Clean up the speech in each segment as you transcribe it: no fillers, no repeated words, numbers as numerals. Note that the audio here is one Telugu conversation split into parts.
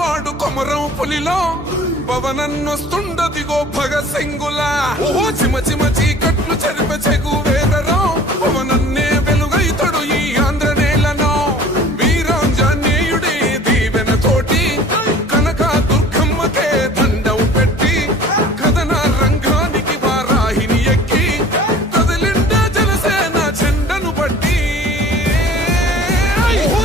వాడు కొమరం పులిలో పవనన్నొస్తుండదిగో భగత్ సింగులా ఓ చిమ చిమ చీకట్లు చెరిప చెగు వేదరో పవనన్నే వెలుగైతడు ఈ ఆంధ్ర నేలను వీరాంజనేయుడి దీవెన తోటి కనక దుర్గమ్మకే దండం పెట్టి కథన రంగానికి వారాహిని ఎక్కి కదిలిండే జనసేన చెండను బట్టి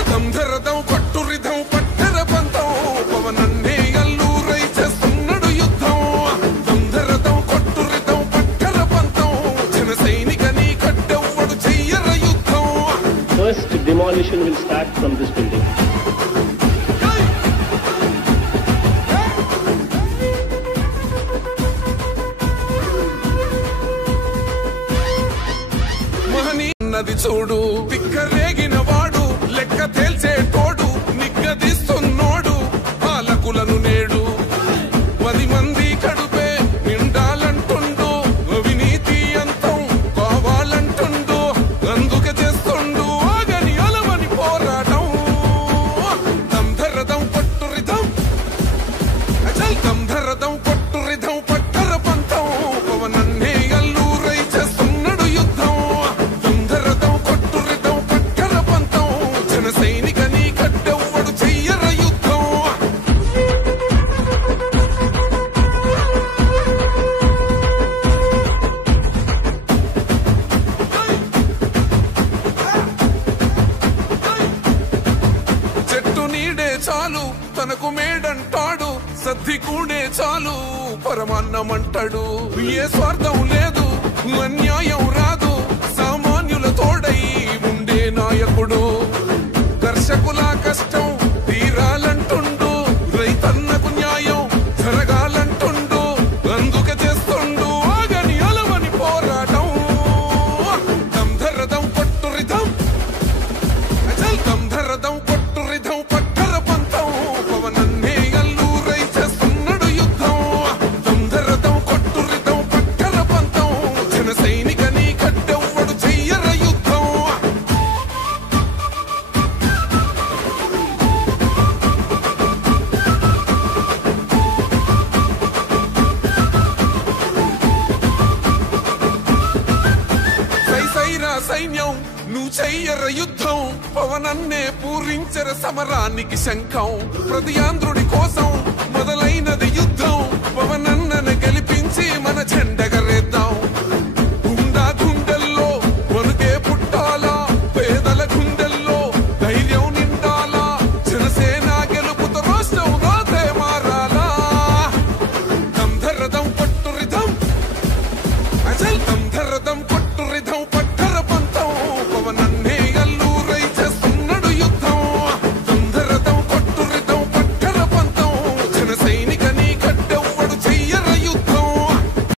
దంధరదం కొట్టురిదం పట్టర పంతం పవనన్నే అల్లూరై చేస్తున్నాడు యుద్ధం దంధరదం కొట్టురిదం పట్టర పంతం జన సైనికని కట్టెవ్వడు చెయ్యర యుద్ధం. First demolition will start from this building. మహని నది చూడు తిక్కరేగిన వాడు లెక్క తేల్చే తోడు నిగ్గదీస్తున్నోడు పాలకులను నేడు 10 మంది కడుపే నిండాలంటుండు అవినీతి అంతం కావాలంటుండు అందుకే చేస్తుండు ఆగని అలవని పోరాటం దంధరదం కొట్టురిదం అచల్ దంధరదం కొట్టురిదం పట్టర పంతం పవనన్నే అల్లూరై చేస్తున్నాడు యుద్ధం దంధరదం కొట్టురిదం పట్టర పంతం జన సైనికని కట్టెవ్వడు చెయ్యర యుద్ధం. చెట్టు నీడే చాలు తనకు మేడంటాడు సద్ది కూడే చాలు పరమాన్నమంటాడు ఏ స్వార్థం లేదు అన్యాయం రాదు సామాన్యుల తోడై ఉండే నాయకుడు కర్షకుల కష్టం తీరాలంటుండు రైతన్నకు న్యాయం జరగాలంటుండు అందుకే చేస్తుండు ఆగని అలవని పోరాటం దంధరదం కొట్టురిదం అచల్ దంధరదం కొట్టురిదం పట్టర పంతం పవనన్నే అల్లూరై చేస్తున్నాడు యుద్ధం దంధరదం కొట్టురిదం పట్టర పంతం జన సైనికని కట్టెవ్వడు చెయ్యర యుద్ధం. సైసైరా సైన్యం నువ్వు చెయ్యర యుద్ధం పవనన్నే పూరించర సమరానికి శంఖం ప్రతి ఆంధ్రుడి